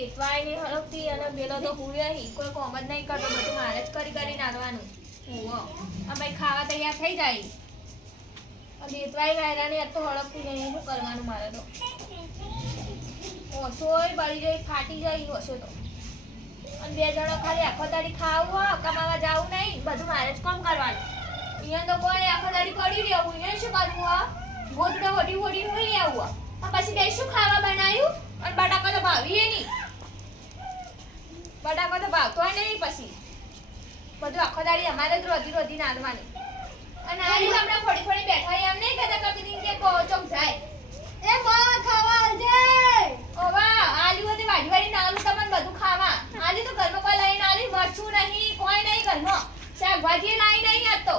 દેતવાય ની હળકતી અને બેલો તો હુયા હી કોઈ કોમ જ નહીં કરતો બધું મારે જ કરી નાખવાનું ઓવો આ ભાઈ ખાવા તૈયાર થઈ જાય અને દેતવાય ગાયરાની આ તો હળકતી નહીં શું કરવાનું મારે તો ઓછોય બળી જાય ફાટી જાય ઓછો તો અને બે જણા ખાલી આખો દાડી ખાવું હો કમાવા જાવું નહીં બધું મારે જ કામ કરવાનું અહીંયા તો કોઈ આખો દાડી પડી રહેવું અહીંયા શું કરવું હો ગોદડો વડી હોઈ આવું પછી કઈ શું ખાવા બનાવ્યું અને બટાકા તો ભાવીએ નહીં બટાકા તો ભાવતો નહીં પછી બધું આખો દાડી અમારે જ રોધી નાખવાની અને આલી હમણાં ફોડી બેઠા એમ નહીં કહેતા કબીર કે ચોક જાય એ માં ખાવા આવજે ઓવા આલી હોતે વાડી નાલું તમને બધું ખાવા આલી તો ઘરમાં કોઈ લઈને આલી મરચું નહીં કોઈ નહીં ઘરમાં શાકભાજી લાઈ નહીં આજ તો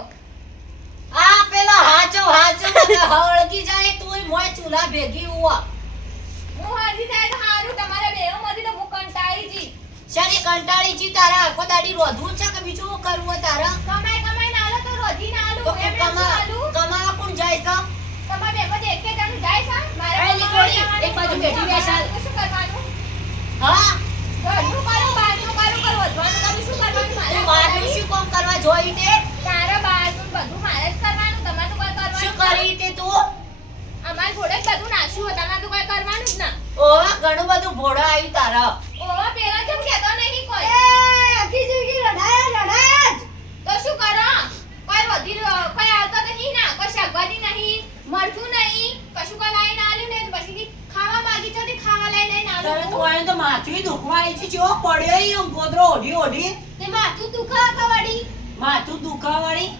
આ પેલા હાચો મને હળકી જાય તુંય મોય ચૂલા ભેગી હુવા હું હાજી થાય તો હારું તમારે બેવ માંથી તો હું કંટાળી જી શરી કંટાળી જી તારા આખો દાડી રોધવું છે કે બીજું કરવું તારા કમાઈ નાલો તો રોજી નાલું તો કમાવા કોણ જાય તો તમારે બે બધે એકે જણ જાય છે મારે એક બાજુ બેઠી બેસાલ શું કરવાનું હા ઘરનું કરું બહારનું કરું વધવાનું તમે શું કરવાનું મારે બહારનું શું કામ કરવા જોઈ તે તારા બહારનું બધું મારે જ કરવાનું તમારે તો કોઈ કરવાનું શું કરી તે તું અમાર ઘોડે બધું નાખ્યું તમારે તો કોઈ કરવાનું જ ના ઓવા ઘણું બધું ભોળા આવ્યું તારા ઓવા પેલા કેમ કહેતો નહીં કોઈ એ આખી જિંદગી રડાયા જ તો શું કરો કોઈ વધી કોઈ આવતો નહીં ના કોઈ શાકભાજી નહીં મરચું નહીં કશું કોઈ લાઈને આલ્યું ને પછી ખાવા માંગી છો ખાવા લઈને તારે તો આલું આને તો માથું દુખવાય છે જો પડ્યો ઈ ગોદરો ઓઢી તે માથું દુખા કવાડી માથું દુખાવાળી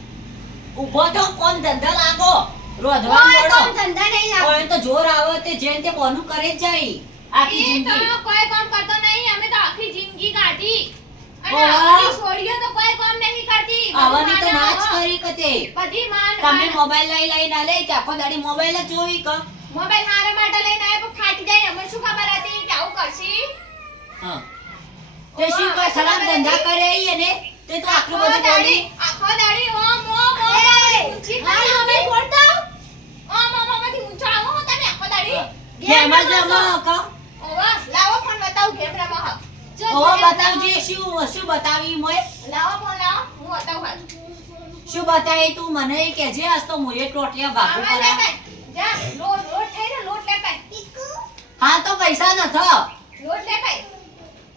ઊભો તો કોણ ધંધા લાગો રોધવા કોઈ મળો કામ ધંધા નહીં લાગતો કોઈ તો જોર આવે તે જેન તે બોનું કરે જ જાય આખી એ તો જિંદગી કોઈ કામ કરતો નહીં અમે તો આખી જિંદગી કાઢી અને ઓવા. આપણી છોડીઓ તો કોઈ કામ નહીં કરતી આવવાની તો નાચ કરી કતે બધી માન તમે મોબાઈલ લઈ ના લે કે આખો દાડી મોબાઈલ જ જોઈ ક મોબાઈલ હારે માટે લઈને આયા પણ ફાટી જાય અમે શું ખબર હતી કે આવું કરશી હા તે શું કોઈ સલામ ધંધા કરે ઈ ને તે તો આટલું બધું બોલી આખો દાડી ઓમ ઊંચી હા અમે બોલતા માંથી ઊંચો આવો હો તમે આખો દાડી કેમ જ રમો ક ઓવા લાવો ફોન બતાવું કેમ રમો હો ઓ બતાવજે શું બતાવી મોય લાવો ફોન લાવો હું બતાવું હાલ શું બતાવી તું મને કહેજે આજ તો મોય ટોટિયા ભાગું આવા કરા લેતા જા લોટ થઈ ને લોટ લેતા હા તો પૈસા નથ લોટ લેતા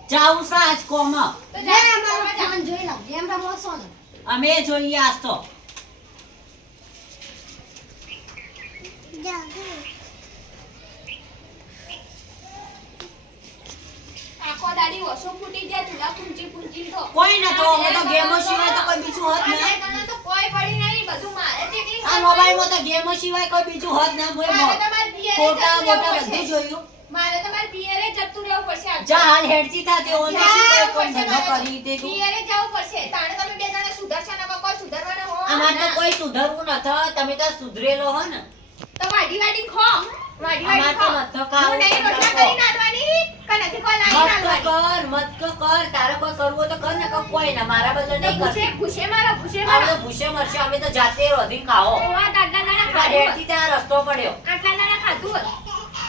જાઉં છે આજ કોમ તો લે જા અમારો ફોન જોઈ લો ગેમ રમો છો ને અમે જોઈએ આજ તો આખો દાડી ઓછો ફૂટી જાય ચૂલા પૂંચી તો કોઈ નતો અમે તો ગેમો સિવાય તો કોઈ બીજું હોત અને ને તને તો કોઈ પડી નહીં બધું મારે જ એકલી આ મોબાઈલ માં તો ગેમો સિવાય કોઈ બીજું હોત ને મોય મારે તમાર પિયરે ફોટા જતું મોટા રહેવું બધું પડશે. જોયું મારે તમાર પિયરે જતું રહેવું પડશે આજે. જા હાલ હેડતી થાતે ઓને શું કોઈ જવું કોણ પડશે ધંધો મારે. કરી દે તું પિયરે જવું પડશે તાણે તમે બે જણા સુધરશો ને કોઈ સુધરવાના હો અમાર તો ના. કોઈ સુધરવું નથ તમે તો સુધરેલો હો ને તો વાડી ખો વાડી અમાર ખો તો નથ ખાવું, હું નહીં રોટલા નથ કરી નાખવાની કે નથી કોઈ લાવી નાખવાની મત કર તારે કોઈ કરવું હોય તો કર ને કોઈ ના મારા બદલે નહીં ભૂસે કરતી ભૂસે મારો અમે તો ભૂસે મરશે અમે તો જાતે રોધીને ખાઓ ઓવા આટલા દાડા પેલા ખાધું હેડથી ત્યાં રસ્તો પડ્યો આટલા દાડા ખાધું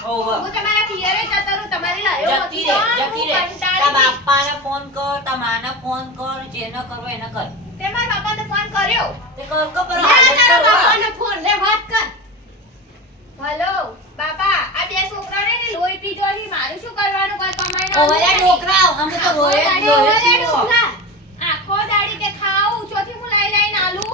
ઓવ હું તમારા પિયરે જતો રહું તમારી લાયો જતી રે તારા બાપાને ફોન કર તારા માને ફોન કર જેને કરવો એને કર તે મારા બાપાને ફોન કર્યો તે કર કો પર લે તારા બાપાનો ફોન લે વાત કર હેલો બાપા આ બે છોકરાને ને લોહી પીજો છે મારું શું કરવાનું કોઈ કમાઈ ઓવલા ડોકરા અમે તો રોયે આખો દાડી કે ખાવું ચોથી હું લઈને આલુ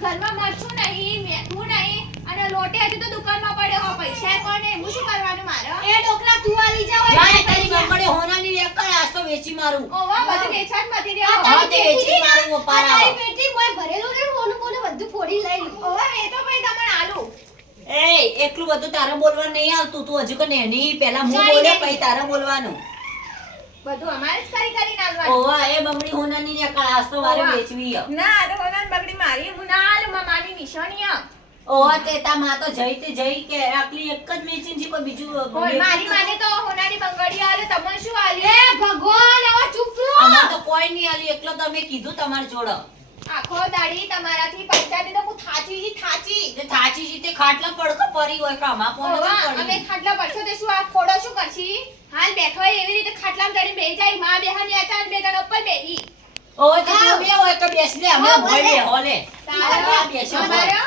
ઘરમાં મરચું નહીં મેઠું નહીં અને લોટે હજુ તો દુકાનમાં પડ્યો હો પૈસા કોને હું શું કરવાનું મારે એ ડોકલા તું આલી જાવ જાય તારી ગમડે હોનાની રેકર આજ તો વેચી મારું ઓવા બધું વેચાત મથી રહ્યો હા તે વેચી મારું વપારા તારી પેટી મોય ભરેલું ને ઓનું બોને બધું ફોડી લઈ લું ઓવા વેચો ભાઈ તમને આલુ એ એકલું બધું તારે બોલવાનું નહીં આવતું તું હજુ કે નેની પહેલા હું જાણી બોલે લેની. પછી તારે બોલવાનું બધું અમારે જ કરી આલવાનું ઓવા એ બમડી હોનાની રેકર આજ તો વારે ઓવા. વેચવી હે. ના આ તો કોનાન બગડી મારી હું ના આલુ મારી નિશાની ઓવા તે તા માં તો જઈ તે જઈ કે આટલી એક જ મેચિંગ છે કોઈ બીજું મારી માને તો હોનારી બંગડી આલે તમને શું એ આલે ભગવાન હવે ચૂપ રહો અમાર તો કોઈ નહીં આલી એકલો તમે કીધું તમાર જોડે આખો દાડી તમારાથી પૈસા દીધો હું થાચી તે થાચી છે તે ખાટલા પડકો પરી હોય કામા કોણ ઓવા, નથી અમે પડી ખાટલા પડશો તે શું આ ખોડો શું કરશી હાલ બેઠો હોય એવી રીતે ખાટલામાં ચડી બેહી જાય માં બેહાની આચાર બે જણ ઉપર બેહી ઓય તો તું બે હોય તો બેસ લે અમે હા, ભોય ભલે. બેહો લે તારા આ બેસો ભોય.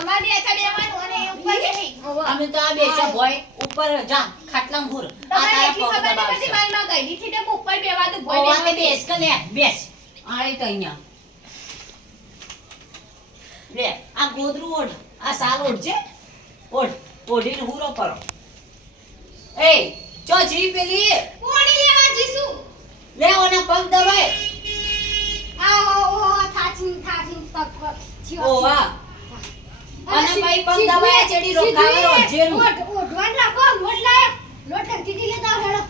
અમારી આચાર બેહવાનું અને એ ઉપર બેહી અમે તો આ બેસો ભોય ઉપર જા ખાટલામાં ઘૂર આ તમારે તારા એટલી પગ ખબર દબાવશે. નહીં પડતી મારી માં ગઈડી થી તે હું ઉપર બેહવાનું ભોય ઓવા તે બેહવાનું. બેસ કે લે બેસ આય તો અહીંયા લે આ ગોદરું ઓઢ આ સાલ ઓઢ છે ઓઢ ઓઢીને હુરો કરો એ ચો જી પેલી પોણી લેવા જીસુ લે ઓના પગ દબાય આ થાચી તક ઓવા અને ભાઈ પગ દબાય ચડી રોકાવે રોજેરું ઓઢવાન રાખો લોટ લાય લોટ ખરીદી લેતા હેડો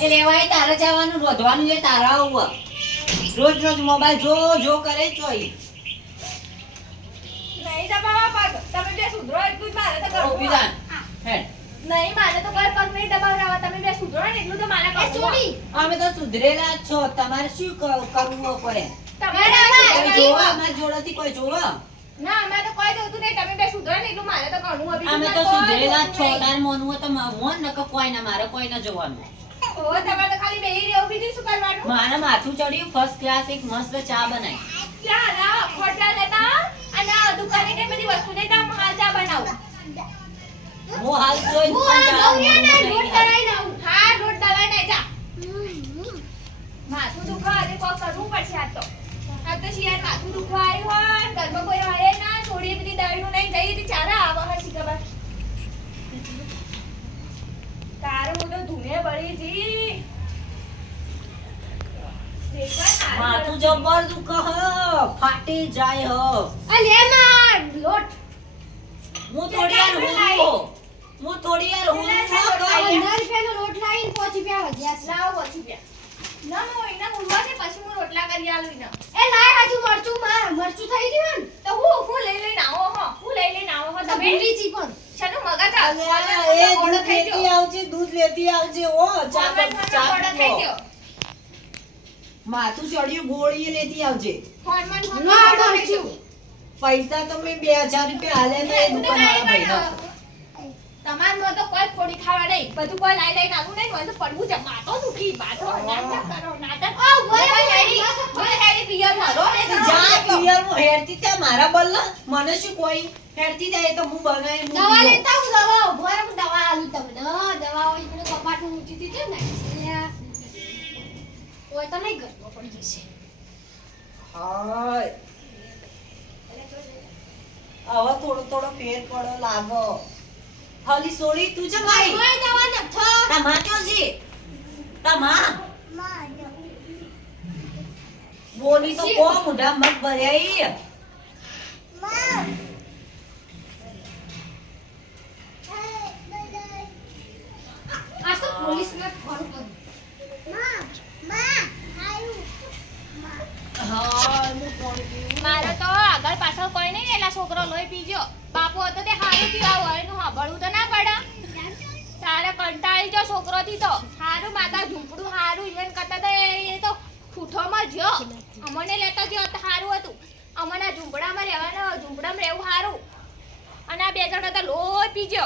એ લેવાય તારે જવાનું રોધવાનું છે તારા આવું રોજ રોજ મોબાઈલ જો જો કરે ચોઈ નહીં દબાવવા પગ તમે બે સુધરો એટલું જ મારે તો કરવું ઊભી હોય. થા હેડ નહીં મારે તો કોઈ પગ નહીં દબાવડાવવા તમે બે સુધરો ને એટલું તો મારે એ કરવું હોય. સોડી અમે તો સુધરેલા જ છો તમારે શું કરવું પડે તમારે કોઈ સુધરો જોવા નહીં. અમારા જોડેથી કોઈ જોવા ના અમારે તો કોઈ જોતું નહીં તમે બે સુધરો ને એટલું મારે તો કરવું હોય. બીજું અમે તો મારે કોઈ સુધરેલા જ છો જોતું નહીં. તાર મોનવું હોય તો મોન નકર કોઈ ના મારે કોઈ ના જોવાનું ઓહો, તમારે તો ખાલી બેહી રહેવું, બીજું શું કરવાનું? મારા માથું ચડ્યું ફર્સ્ટ ક્લાસ એક મસ્ત ચા બનાવી ક્યાં લાવો, ખોટલા લેતા આવો, અને આ દુકાને કઈ બધી વસ્તુ લેતા આવો, હાલ ચા બનાવું. હું હાલ જોઈ હું આ ગૌરિયા ને લોટ કરાઈ દઉં હા, લોટ દળાઈ નાખ જા. માથું દુખવા આજે કોક કરવું પડશે આજ તો. આજ તો શિયાળ માથું દુખવા આવ્યું હોય, ઘરમાં કોઈ હોય ના, થોડી બધી દળનું નહીં જઈ હતી, ચારા આવો હશે ખબર. તારે હું તો ધૂને બળી જી. દેખાય તારે માથું જબર દુખે હ ફાટી જાય હ આ લે માર લોટ હું થોડી વાર હું થોડી વાર હું 15 રૂપિયાનો લોટ લાવીને 5 રૂપિયા વધ્યા છે લાવો પછી બે. ના, હું એના મૂળવા છે, પછી હું રોટલા કરી આલું એને. એ લાય હજુ મરચું માં મરચું થઈ ગયું ને તો હું લઈ લઈને આવો હો, હું લઈ લઈને આવો હો તો તમે. ભૂલી જી પણ શાનું મગજ આવે? એ મોડો દૂધ થઈ લેતી ગયો. આવજે દૂધ લેતી આવજે ઓ ચા ફોનમાં મોડો થઈ પીવો. ગયો. માથું ચડ્યું ગોળીએ લેતી આવજે ફોનમાં ના મોડો થઈ મરચું ગયો. પૈસા તો મેં 2000 રૂપિયા હાલે ને એ હું તો દુકાન નહીં વાળા ભાઈના. પણ તમારમાં તો કોઈ થોડી ખાવા નહીં, બધું કોઈ લાઈ લઈને આવું નહીં, મને તો પડવું છે, માથો દુખી, માથો નાટક કરો, નાટક. આ બોલે બોલે હેડી, બોલે હેડી પિયર મારો ને તું જા પિયરમાં હેરતી ત્યાં મારા બલ્લા મને શું કોઈ હેરતી જાય તો હું બનાવી હું દવા પીવો. લેતા હું દવા ઉભો રહો, હું દવા આલું તમને દવા હોય મને કપાટું ઊંચી થી છે ને ઓય તો નહીં ગરબો પડી જશે હાય હવે થોડો થોડો ફેર પડો લાગો હાલી સોળી તું છે ભાઈ ઓય દવા નથો તમા ક્યો છે તમા બોલી તો કો મુઢા મત ભર્યા આ તો પોલીસ ને ફોન કરું હા હું કોણ પીવું મારે તો આગળ પાછળ કોઈ નહીં, એલા છોકરો લોહી પીજો. બાપુ હતો તે હારું પીવા હોય, એનું સાંભળવું તો ના પડે. તારે કંટાળી જો છોકરોથી તો. હારું માતા ઝૂંપડું હારું, ઈવન કરતા તો એ તો ખૂઠોમાં જ્યો. અમને લેતો જ્યો તો હારું હતું. અમને ઝૂંપડામાં રહેવાનું, ઝૂંપડામાં રહેવું હારું. અને આ બે જણો તો લોહી પીજો.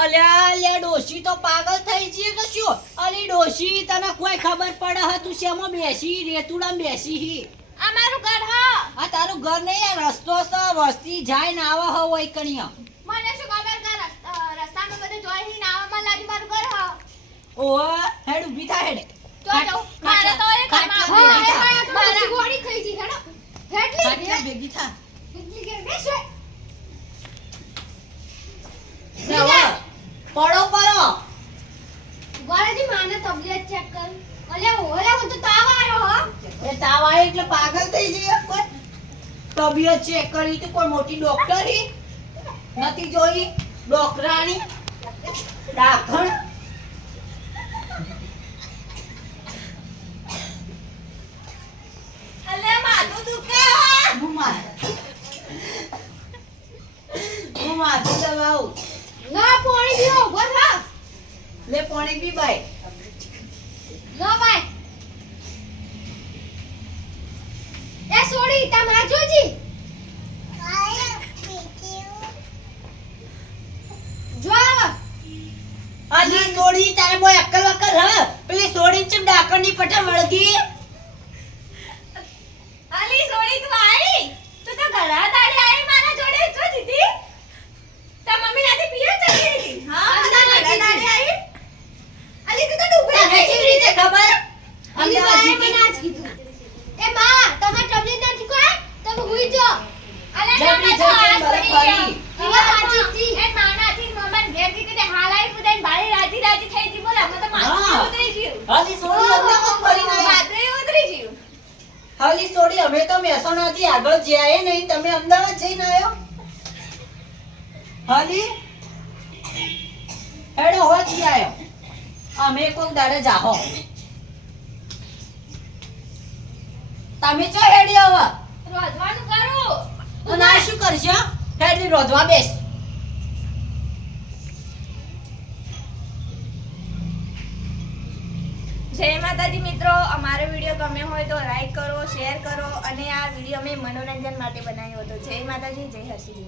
અલ્યા અલ્યા ડોશી તો પાગલ થઈ છે કે શું અલી ડોશી તને કોઈ ખબર પડે હ તું શેમાં બેસી રેતુડામાં બેસી હી અમારું ઘર હા. આ તારું ઘર નહીં આ રસ્તો છે વસ્તી જાય ને આવા હ હોય કણિયા મને શું ખબર કે રસ્તામાં બધે જોઈ હી નાવામાં લાજી મારું ઘર હા. ઓહ હેડ ઊભી થા હેડ જો જાઉં. મારે તો એ ઘરમાં ખાટલા હા ભેગી એ થા. મારા મારી ગોળી થઈ ગઈ હેડો હેડલી ખાટલા ભેગી થા કેટલી કે બેસો હવે પડો પડો ગોળાજી માને તબિયત ચેક કર ઓલે હું તો તાવ આવ્યો હો એ તાવ આવે એટલે પાગલ થઈ જઈએ કોઈ તબિયત ચેક કરી તો કોઈ મોટી ડોક્ટર હી નથી જોઈ ડોક્ટરાણી ડાખણ અલે માથું દુખે હા. હું માથું દબાવું ના પાણી પીવો ઉભો થા લે પાણી પી ભાઈ લો ભાઈ એ સોડી તમે આ જોજી જો અલી થોડી તારે બોય અક્કલ વક્કલ હ ની પટા વળગી અલી સોડી તું આઈ તું તો ઘણા દાડે આઈ મારા જોડે જો જીતી તા મમ્મી નાથી પીવા ચલી ગઈ હા ઘણા દાડે આઈ અલી તું તો ડૂબડી તને કેવી રીતે ખબર એની અમદાવાદ માએ જીતી મને આજ કીધું એ માં તમાર તબિયત નથી કોઈ તમે હુઈ જાઓ અલે જબરી જઈ જઈ બરફ ફરી. એવા સાચી હતી. એ માનાથી મમ્મન ઘેર જીતી તે હાલાઈ પુદાઈ બારી રાજી રાજી થઈ જી બોલા મત માથે હા. ઉતરી ગયું હાલી સોડી અમદાવાદ ફરી નહીં માથે ઉતરી ગયું હાલી સોડી અમે તો મહેસાણાથી આગળ જઈએ નહીં તમે અમદાવાદ જઈને આવ્યો હાલી હેડો હોજી આવ્યો અમે કોક દાડે જાહો તમે ચો હેડી હવે રોજવાનું કરું અને આ શું કરશો હેડી રોધવા બેસ જય માતાજી મિત્રો અમારો વિડીયો ગમ્યો હોય તો લાઈક કરો શેર કરો અને આ વિડીયો અમે મનોરંજન માટે બનાવ્યો હતો જય માતાજી જય હરસિદ્ધિ